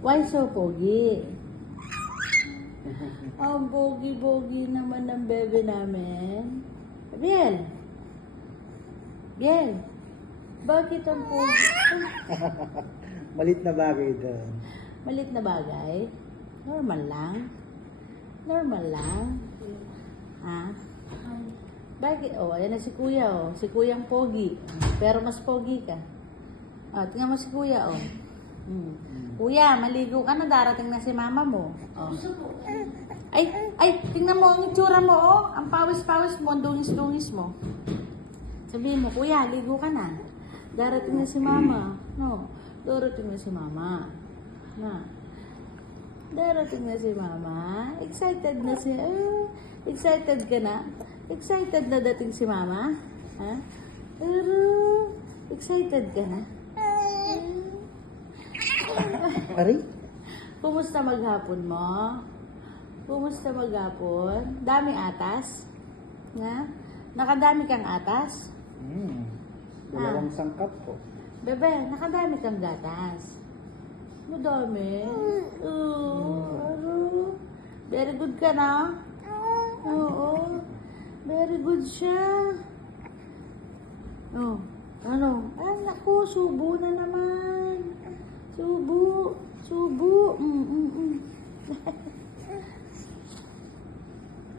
Why so pogi? Ang pogi-pogi naman ng bebe namin. Biel! Biel! Bakit ang pogi? Malit na bagay doon. Malit na bagay? Normal lang? Normal lang? Ha? Bakit? Oh, ayan na si kuya, oh. Si kuyang pogi. Pero mas pogi ka. Oh, tingnan mo si kuya, oh. Kuya, maligo ka na, darating na si mama mo. Oh. Ay, tingnan mo ang itsura mo, oh. Ang pawis-pawis mo, ang dungis-dungis mo. Sabihin mo, kuya, ligo ka na. Darating na si mama. No, darating na si mama. Na. Darating na si mama. Excited na si... excited ka na? Excited na dating si mama? Ha? Pero, excited ka na? Aray? Kumusta maghapon mo? Kumusta maghapon? Dami atas? Na? Nakadami kang atas? Dalawang sangkap po. Bebe, nakadami kang gatas. Madami. Very good ka na? Oo. Very good siya. Oh, ano? Ay, naku, subo na naman. Subo. Subo.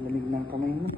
Lamig ng kamay mo.